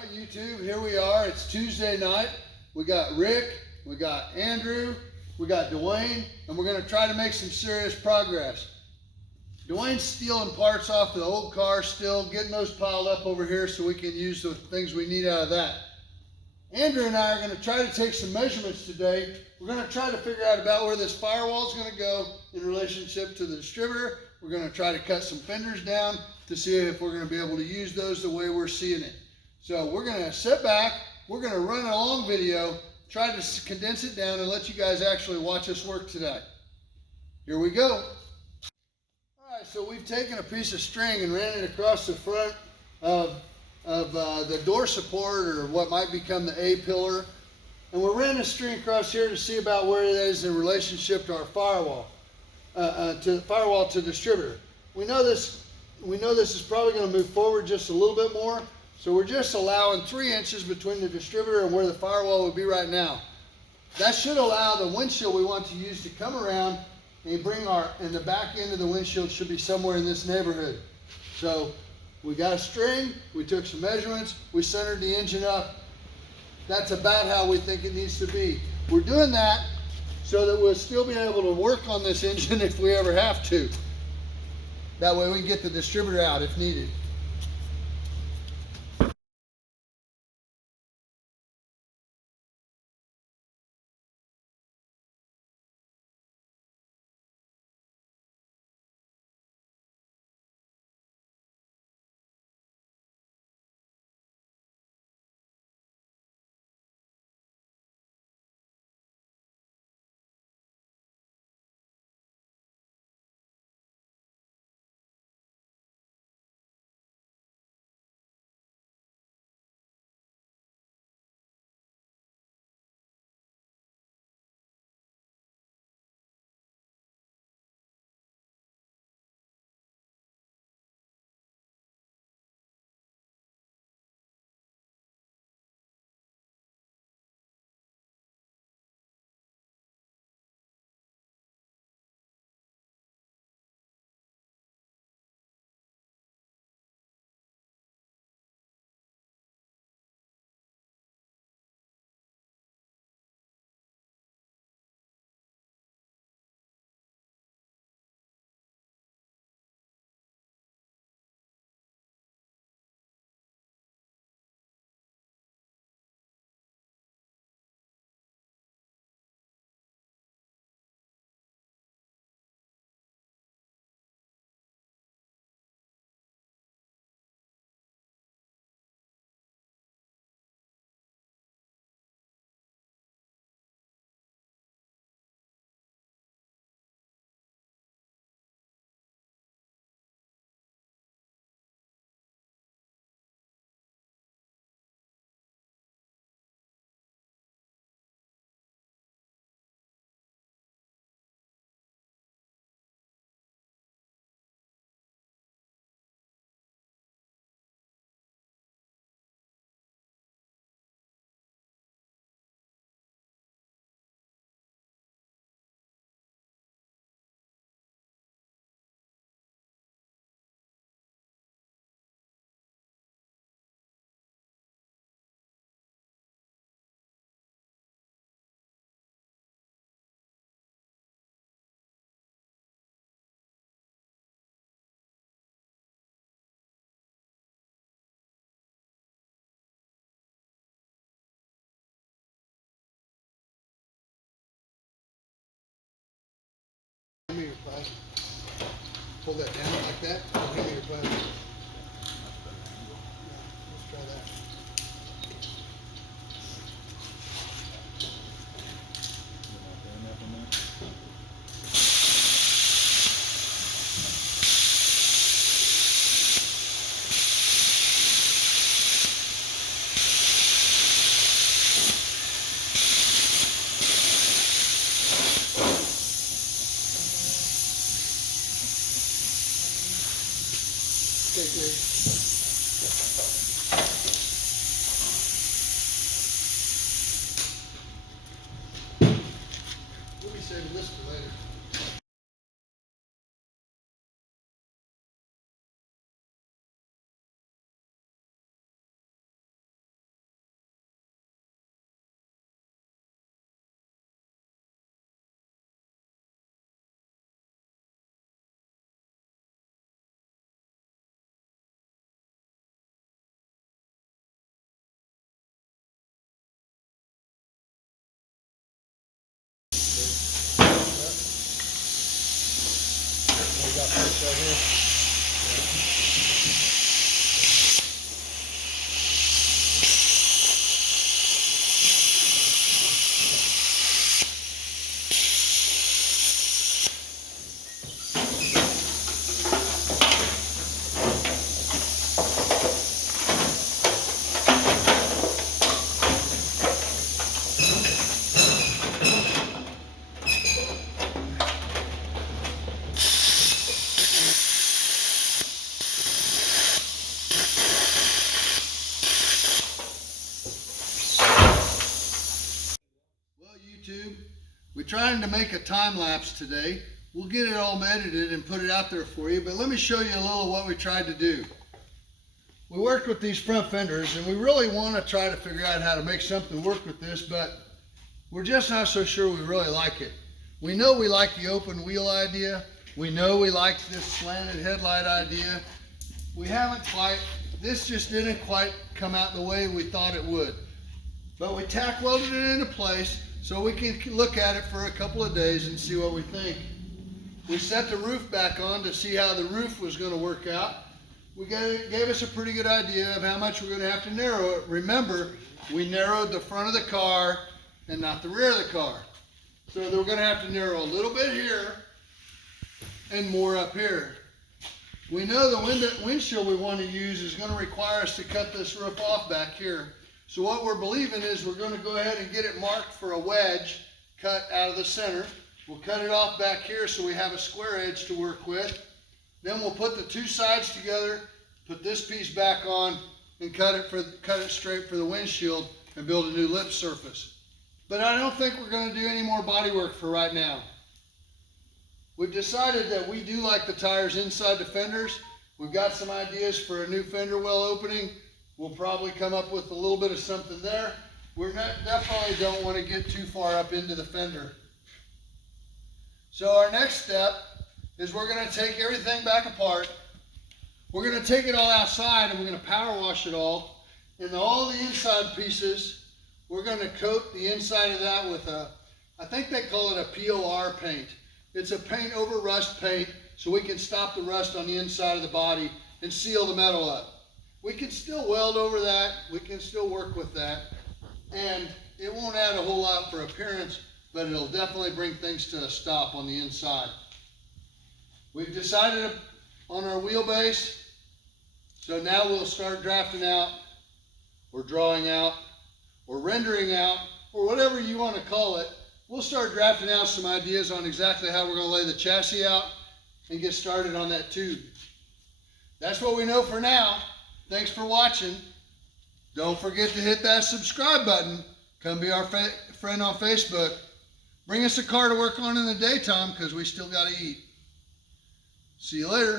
All right, YouTube, here we are. It's Tuesday night. We got Rick, we got Andrew, we got Dwayne, and we're going to try to make some serious progress. Dwayne's stealing parts off the old car still, getting those piled up over here so we can use the things we need out of that. Andrew and I are going to try to take some measurements today. We're going to try to figure out about where this firewall is going to go in relationship to the distributor. We're going to try to cut some fenders down to see if we're going to be able to use those the way we're seeing it. So we're going to sit back, we're going to run a long video, try to condense it down and let you guys actually watch us work today. Here we go. All right, so we've taken a piece of string and ran it across the front of the door support, or what might become the A pillar. And we're running a string across here to see about where it is in relationship to our firewall, to distributor. We know this is probably going to move forward just a little bit more. So we're just allowing 3 inches between the distributor and where the firewall would be right now. That should allow the windshield we want to use to come around and and the back end of the windshield should be somewhere in this neighborhood. So we got a string, we took some measurements, we centered the engine up. That's about how we think it needs to be. We're doing that so that we'll still be able to work on this engine if we ever have to. That way we can get the distributor out if needed. Hand me your plastic. Pull that down like that. Hand me your plastic. Let's try that. right here. YouTube, we're trying to make a time lapse today. We'll get it all edited and put it out there for you, but let me show you a little of what we tried to do. We worked with these front fenders and we really want to try to figure out how to make something work with this, but we're just not so sure we really like it. We know we like the open wheel idea. We know we like this slanted headlight idea. We haven't quite, this just didn't quite come out the way we thought it would. But we tack welded it into place so we can look at it for a couple of days and see what we think. We set the roof back on to see how the roof was going to work out. We gave us a pretty good idea of how much we're going to have to narrow it. Remember, we narrowed the front of the car and not the rear of the car. So we're going to have to narrow a little bit here and more up here. We know the windshield we want to use is going to require us to cut this roof off back here. So what we're believing is we're going to go ahead and get it marked for a wedge cut out of the center. We'll cut it off back here so we have a square edge to work with. Then we'll put the two sides together, put this piece back on, and cut it straight for the windshield and build a new lip surface. But I don't think we're going to do any more body work for right now. We've decided that we do like the tires inside the fenders. We've got some ideas for a new fender well opening. We'll probably come up with a little bit of something there. Definitely don't want to get too far up into the fender. So our next step is we're going to take everything back apart. We're going to take it all outside and we're going to power wash it all. And all the inside pieces, we're going to coat the inside of that with I think they call it a POR paint. It's a paint over rust paint so we can stop the rust on the inside of the body and seal the metal up. We can still weld over that, we can still work with that, and it won't add a whole lot for appearance, but it'll definitely bring things to a stop on the inside. We've decided on our wheelbase, so now we'll start drafting out, or drawing out, or rendering out, or whatever you want to call it. We'll start drafting out some ideas on exactly how we're going to lay the chassis out and get started on that tube. That's what we know for now. Thanks for watching. Don't forget to hit that subscribe button. Come be our friend on Facebook. Bring us a car to work on in the daytime because we still got to eat. See you later.